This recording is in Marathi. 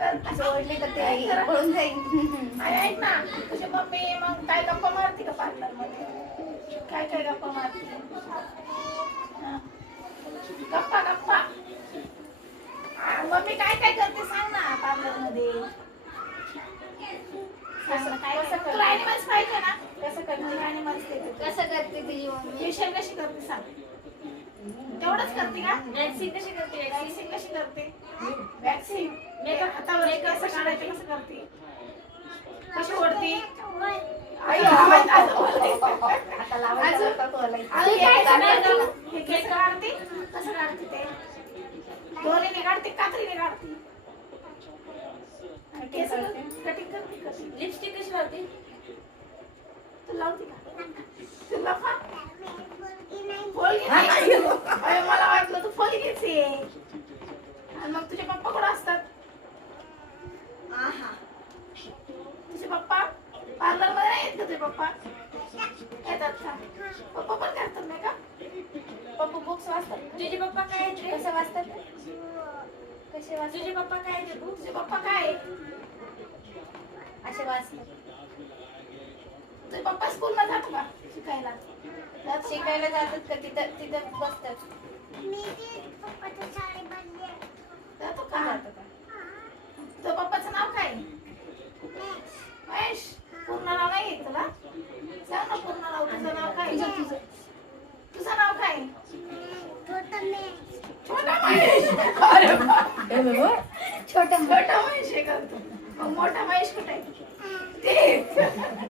असं ओढली तर ते पळून जाईल. अरे ऐक ना, तुझी मम्मी मग काय गप्पा मारते का पार्लर मध्ये? काय काय गप्पा मारते? हा. गप्पा गप्पा. मम्मी काय काय करते सांग ना पार्लर मध्ये. तुला ॲनिमल्स पाहिजे ना? कसं करते ॲनिमल्स? कसं करते तुझी मम्मी? फेशियल कशी करते सांग. तेवढंच करते का? वॅक्सिंग कशी करते? वॅक्सिंग कशी करते? वॅक्सिंग मेकअप हातावर कसं काढायचं, कसं करते? कशी ओढते? आई आवाज असं बोलते. आता लावायचं का बोलायचं? आई काय करते? हे केस काढते? कसं काढते ते? दोरीने काढते, कात्रीने काढते? केस कटिंग करते कशी? लिपस्टिक कशी लावते? तू लावते का? तू लावा? फोल्गी नाही. अरे मला वाटलं तू फोल्गीच आहे. आणि मग तुझे पप्पा कुठं असतात? तुझे पप्पा पार्लर मध्ये नाही येत का? तुझे पप्पा येतात का? पप्पा पण करतात नाही का? पप्पा बुक्स वाचतात. तुझे पप्पा काय आहेत रे? कसं वाचतात? कसे वाचतात? तुझे पप्पा काय आहेत रे? तुझे पप्पा काय? असे वाचतात. तुझे पप्पा स्कूलला जातो का शिकायला? जातो का? शिकायला जातात का तिथं तिथं बसतात? जातो का? जातो का? तुझ्या पप्पाचं नाव काय? महेश. पूर्ण नाव नाही आहे तुला? सांग ना पूर्ण नाव. तुझं नाव काय? तुझं नाव काय? छोटा महेश. अरे बाप. छोटा छोटा महेश आहे का तू? मग मोठा महेश कुठे आहे? ते